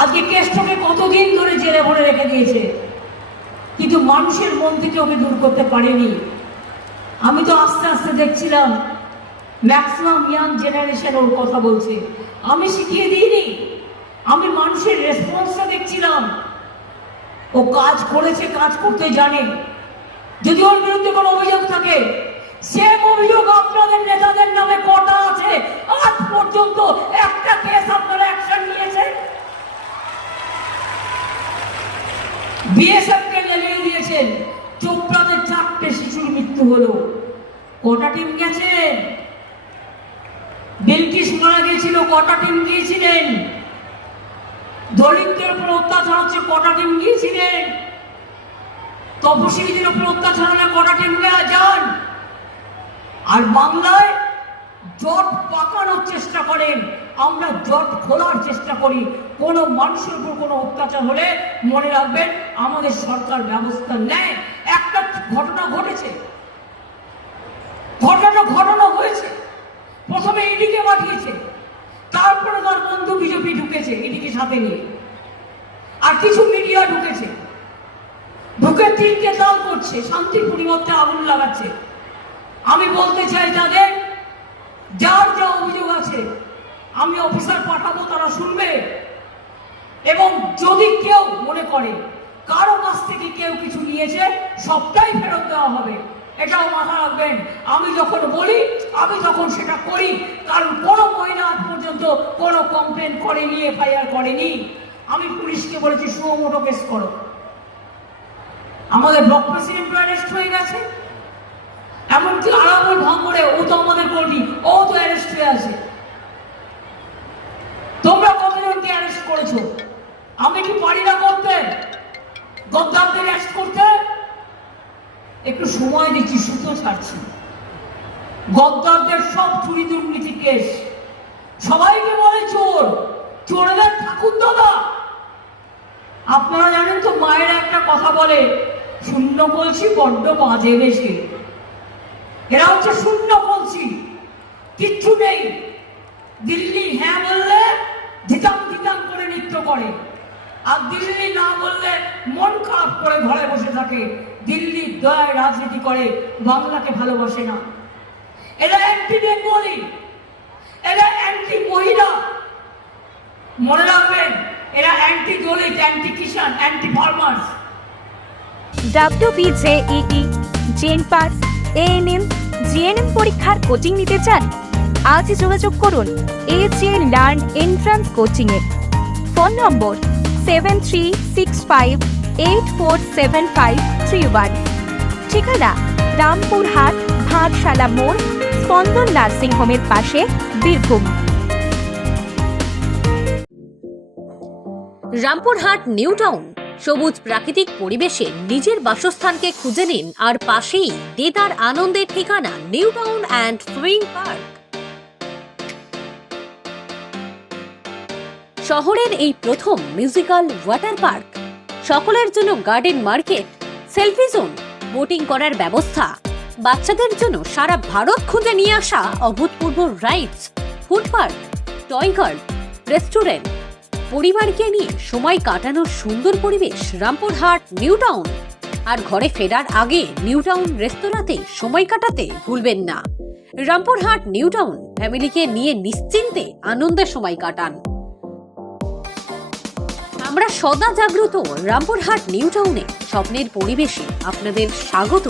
আজকে কেষ্টকে কতদিন ধরে জেলে ভরে রেখে দিয়েছে, কিন্তু মানুষের মন থেকে ওকে দূর করতে পারেনি। আমি তো আস্তে আস্তে দেখছিলাম ম্যাক্সিমাম ইয়াং জেনারেশন ওর কথা বলছে, আমি শিখিয়ে দিইনি, আমি মানুষের রেসপন্সটা দেখছিলাম। ও কাজ করেছে, কাজ করতে জানে। যদি ওর বিরুদ্ধে কোনো অভিযোগ থাকে, সেম অভিযোগ আপনাদের নেতাদের নামে কটা আছে? আজ পর্যন্ত একটা কেস আপনারা অ্যাকশন নিয়েছেন? বিএসএফ কে জ্বালিয়ে দিয়েছেন, চোপড়াতে 4টে শিশুর মৃত্যু হলো, কটা টিম গেছেন? বিলকিস মারা গেছিল, কটা টিম গিয়েছিলেন? দলিতদের উপর অত্যাচার হচ্ছে, কটা টিম গিয়েছিলেন? তপশিলীদের উপর অত্যাচার হলে কটা টিম যান? আর বাংলায় জট পাকানোর চেষ্টা করেন, আমরা জট খোলার চেষ্টা করি। কোনো মানুষের উপর কোনো অত্যাচার হলে মনে রাখবেন আমাদের সরকার ব্যবস্থা নেয়। একটা ঘটনা ঘটেছে, ঘটনা হয়েছে, প্রথমে ইডিকে পাঠিয়েছে, তারপরে তার বন্ধু বিজেপি ঢুকেছে ইডিকে সাথে নিয়ে, আর কিছু মিডিয়া ঢুকেছে, ঢুকে তিনকে দল করছে, শান্তির পরিবর্তে আগুন লাগাচ্ছে। আমি বলতে চাই তাদের, যার যা অভিযোগ আছে আমি অফিসার পাঠাবো, তারা শুনবে। এবং যদি কেউ মনে করে কারো কাছ থেকে কেউ কিছু নিয়েছে, সবটাই ফেরত দেওয়া হবে, এটাও মাথা রাখবেন। আমি যখন বলি, আমি তখন সেটা করি, কারণ কোনো মহিলা আজ পর্যন্ত কোনো কমপ্লেন করেনি, এফআইআর করেনি। আমি পুলিশকে বলেছি সুমোটো কেস করো। আমাদের ব্লক প্রেসিডেন্ট অ্যারেস্ট হয়ে গেছে, এমনকি আরাবল ভাঙড়ে, ও তো আমাদের কর্মী, ও তো অ্যারেস্ট হয়ে আছে। তোমরা কতজনকে অ্যারেস্ট করেছো? আমি কি পারি না করতে? গদ্দারদের অ্যারেস্ট করতে একটু সময় দিচ্ছি, সুতো ছাড়ছি। গদ্দারদের সব চুরি দুর্নীতি কেস, সবাইকে বলে চোর, চোরেদের ঠাকুর দাদা। আপনারা জানেন তো, মায়েরা একটা কথা বলে, শূন্য কলসি বড্ড বাজে বেশি। এরা হচ্ছে শূন্য কলসি, কিচ্ছু নেই। দিল্লি হ্যাঁ বললে ধিতাম ধিতাম করে নৃত্য করে, আর দিল্লি না বললে মন খারাপ করে ঘরে বসে থাকে। দিল্লি দয়ায় রাজনীতি করে, বাংলাকে ভালোবাসে না। এরা অ্যান্টি বেঙ্গলি, এরা অ্যান্টি মহিলা, মনে রাখবেন এরা anti Dalit, anti kisan, anti farmers. WBJEE, জেনপাস, ANM, GNM পরীক্ষার কোচিং নিতে চান? আজই যোগাযোগ করুন AJ লার্ন এন্ট্রান্স কোচিং এ। Phone number 7365847531। ঠিকানা রামপুরহাট ভাটশালা মোড়, স্পন্দন নার্সিং হোমের পাশে, বীরভূম। রামপুরহাট নিউ টাউন, সবুজ প্রাকৃতিক পরিবেশে নিজের বাসস্থানকে খুঁজে নিন, আর পাশেই দেদার আনন্দের ঠিকানা new town and swing park. শহরের এই প্রথম মিউজিক্যাল ওয়াটার পার্ক, সকলের জন্য garden market, selfie zone, boating করার ব্যবস্থা, বাচ্চাদের জন্য সারা ভারত খুঁজে নিয়ে আসা অভূতপূর্ব rides, food park, toy guard, restaurant, পরিবারকে নিয়ে সময় কাটানোর সুন্দর পরিবেশ রামপুরহাট নিউ টাউন। আর ঘরে ফেরার আগে নিউ টাউন রেস্তোরাঁতে সময় কাটাতে ভুলবেন না। রামপুরহাট নিউ টাউন, ফ্যামিলিকে নিয়ে নিশ্চিন্তে আনন্দে সময় কাটান। আমরা সদা জাগ্রত রামপুরহাট নিউ টাউনে স্বপ্নের পরিবেশে আপনাদের স্বাগত।